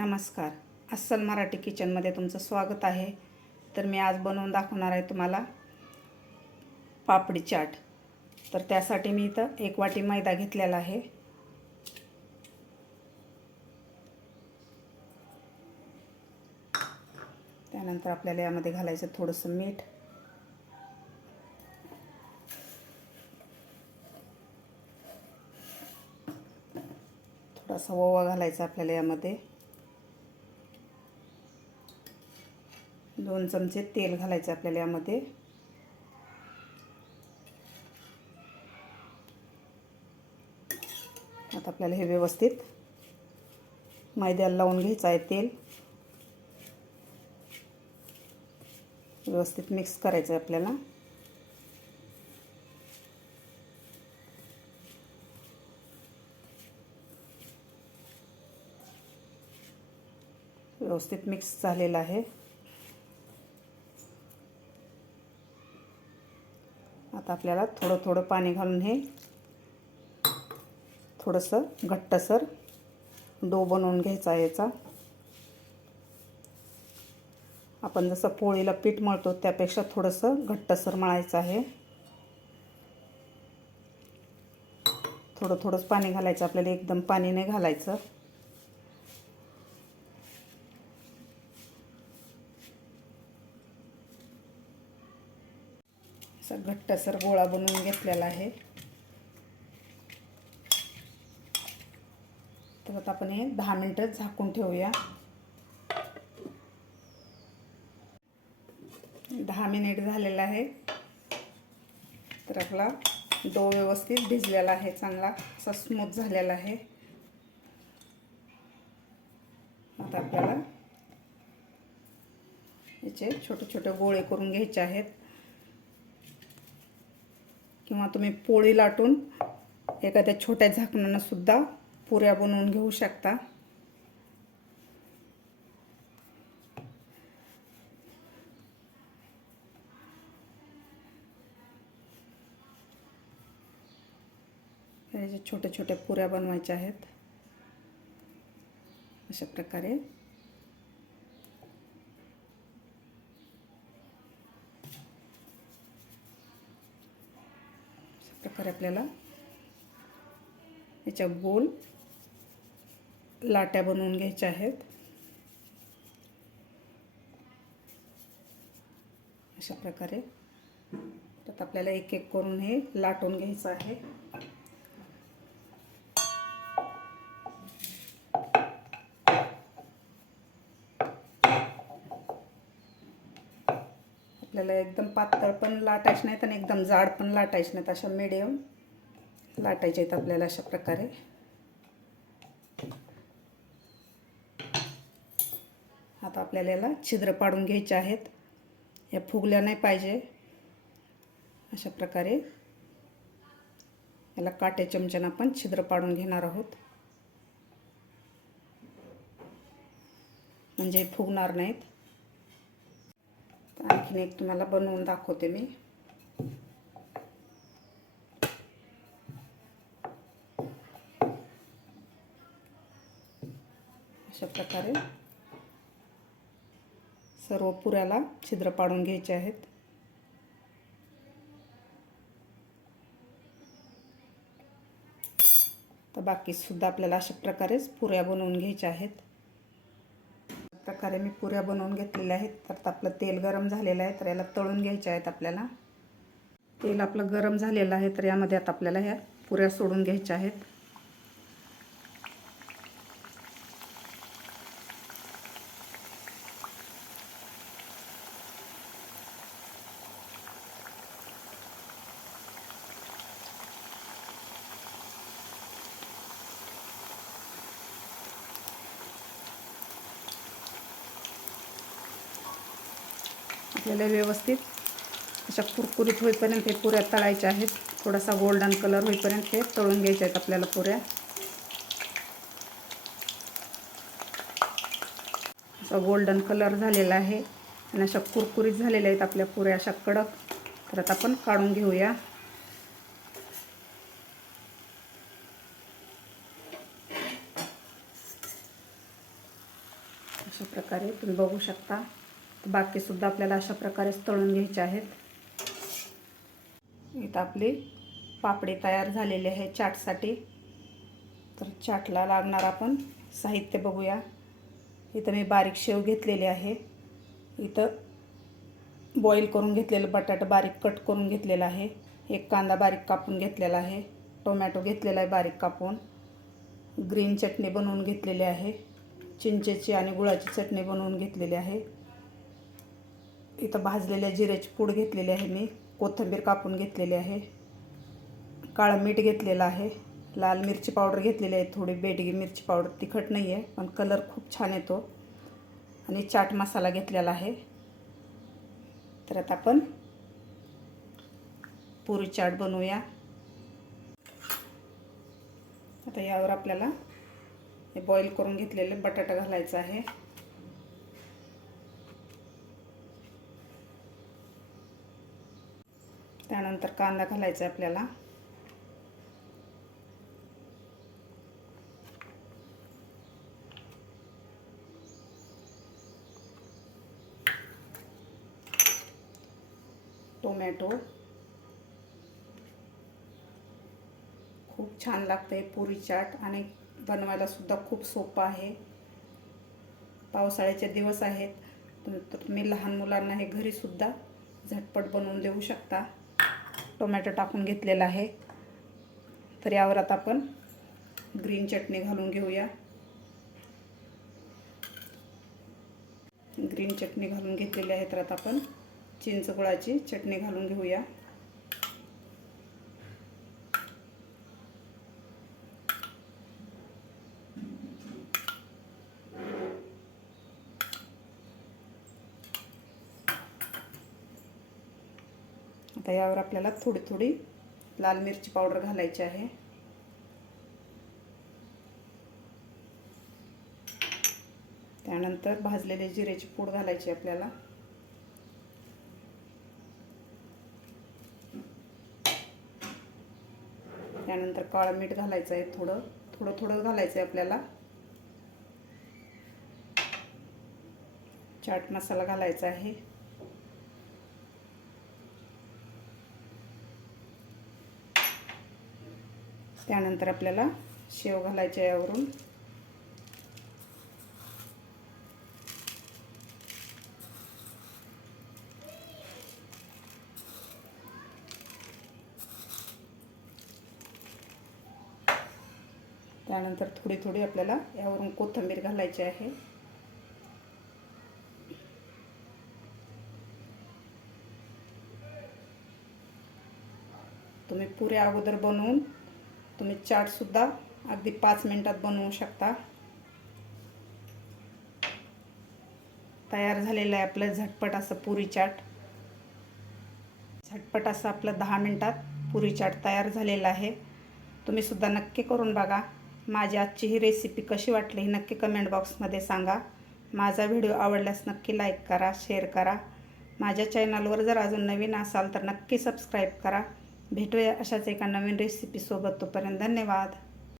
नमस्कार. अस्सल मराठी किचनमध्ये तुमचं स्वागत आहे. तर मी आज बनवून दाखवणार आहे तुम्हाला पापडी चाट. तर त्यासाठी मी इथं 1 वाटी मैदा घेतलेला आहे. त्यानंतर आपल्याला यामध्ये घालायचं थोडंसं मीठ, थोडासा ओवा घालायचा आपल्याला यामध्ये, 2 चमचे तेल घालायचं आपल्याला यामध्ये. आता आपल्याला हे व्यवस्थित मैद्याला लावून घ्यायचं आहे. तेल व्यवस्थित मिक्स करायचं आहे आपल्याला. व्यवस्थित मिक्स झालेलं आहे. आता आपल्याला थोडं थोडं पाणी घालून हे थोडंसं घट्टसर डो बनवून घ्यायचा आहे याचा. आपण जसं पोळीला पीठ मळतो त्यापेक्षा थोडंसं घट्टसर मळायचं आहे. थोडं थोडंच पाणी घालायचं आपल्याला, एकदम पाणी नाही घालायचं. असा घट्टसर गोळा बनवून घेतलेला आहे. तर आता आपण हे 10 मिनिटं झाकून ठेवूया. 10 मिनिट झालेला आहे. तर आपला डो व्यवस्थित भिजलेला आहे, चांगला असा स्मूथ झालेला आहे. आता आपल्याला याचे छोटे छोटे गोळे करून घ्यायचे आहेत, किंवा तुम्ही पोळी लाटून एखाद्या छोट्या झाकणानं सुद्धा पुऱ्या बनवून घेऊ शकता. याचे छोटे छोटे पुऱ्या बनवायच्या आहेत अशा प्रकारे. अशा प्रकारे आपल्याला याच्या गोल लाट्या बनवून घ्यायच्या आहेत. अशा प्रकारे तर आपल्याला एक एक करून हे लाटून घ्यायचं आहे. आपल्याला एकदम पातळ पण लाटायचं नाहीत आणि एकदम जाड पण लाटायचं नाहीत, अशा मीडियम लाटायचे आहेत आपल्याला अशा प्रकारे. आता आपल्याला याला छिद्र पाडून घ्यायचे आहेत. या फुगल्या नाही पाहिजे. अशा प्रकारे याला काटे चमच्यानं आपण छिद्र पाडून घेणार आहोत, म्हणजे फुगणार नाहीत. आणखीन एक तुम्हाला बनवून दाखवते मी. अशा प्रकारे सर्व पुऱ्याला छिद्र पाडून घ्यायचे आहेत. तर बाकी सुद्धा आपल्याला अशा प्रकारेच पुऱ्या बनवून घ्यायच्या आहेत. प्रकारे मी पुऱ्या बनवून घेतलेल्या आहेत. तर आपलं तेल गरम झालेलं आहे, तर याला तळून घ्यायच्या आहेत आपल्याला. तेल आपलं गरम झालेलं आहे, तर यामध्ये आता आपल्याला ह्या पुऱ्या सोडून घ्यायच्या आहेत. आपल्याला व्यवस्थित अशा कुरकुरीत होईपर्यंत हे पुऱ्या तळायच्या आहेत. थोडासा गोल्डन कलर होईपर्यंत हे तळून घ्यायच्या आहेत आपल्याला पुऱ्या. असा गोल्डन कलर झालेला आहे आणि अशा कुरकुरीत झालेल्या आहेत आपल्या पुऱ्या, अशा कडक. तर आता आपण काढून घेऊया. अशा प्रकारे तुम्ही बघू शकता. बाकीसुद्धा आपल्याला अशा प्रकारेच तळून घ्यायचे आहेत. इथं आपली पापडी तयार झालेली आहे चाटसाठी. तर चाटला लागणार आपण साहित्य बघूया. इथं मी बारीक शेव घेतलेली आहे. इथं बॉईल करून घेतलेलं बटाटा बारीक कट करून घेतलेला आहे. एक कांदा बारीक कापून घेतलेला आहे. टोमॅटो घेतलेला आहे बारीक कापून. ग्रीन चटणी बनवून घेतलेली आहे. चिंचेची आणि गुळाची चटणी बनवून घेतलेली आहे. इथं भाजलेल्या जिऱ्याची पूड घेतलेली आहे मी. कोथिंबीर कापून घेतलेली आहे. काळं मीठ घेतलेलं आहे. लाल मिरची पावडर घेतलेली आहे. थोडी बेडगी मिरची पावडर, तिखट नाही आहे पण कलर खूप छान येतो. आणि चाट मसाला घेतलेला आहे. तर आता आपण पुरी चाट बनवूया. आता यावर आपल्याला हे बॉईल करून घेतलेले बटाटा घालायचा आहे. त्यानंतर कांदा घालायचा आहे आपल्याला. टोमॅटो. खूप छान लागते पुरी चाट आणि बनवायला सुद्धा खूप सोपं आहे. पावसाळ्याचे दिवस आहेत तर तुम्ही लहान मुलांना हे घरी सुद्धा झटपट बनवून देऊ शकता. टोमॅटो टाकून घेतलेला आहे. तर यावर आता आपण ग्रीन चटणी घालून घेऊया. ग्रीन चटणी घालून घेतलेली आहे. तर आता आपण चिंच गुळाची चटणी घालून घेऊया. आता यावर आपल्याला थोडी थोडी लाल मिरची पावडर घालायची आहे. त्यानंतर भाजलेले जिऱ्याची पूड घालायची आपल्याला. त्यानंतर काळं मीठ घालायचं आहे. थोडं थोडं घालायचं आहे आपल्याला. चाट मसाला घालायचा आहे. त्यानंतर आपल्याला शेव घालायचे यावरून. त्यानंतर थोडी थोडी आपल्याला यावरून कोथिंबीर घालायची आहे. तुम्ही पुऱ्या अगोदर बनवून तुम्ही चाटसुद्धा अगदी 5 मिनिटात बनवू शकता. तयार झालेलं आहे आपलं झटपट असं पुरी चाट. झटपट असं आपलं 10 मिनिटात पुरी चाट तयार झालेलं आहे. तुम्ही सुद्धा नक्की करून बघा. माझी आजची ही रेसिपी कशी वाटली ही नक्की कमेंट बॉक्समध्ये सांगा. माझा व्हिडिओ आवडल्यास नक्की लाईक करा, शेअर करा. माझ्या चॅनलवर जर अजून नवीन असाल तर नक्की सबस्क्राईब करा. भेटूया अशाच एका नवीन रेसिपीसोबत. तोपर्यंत धन्यवाद.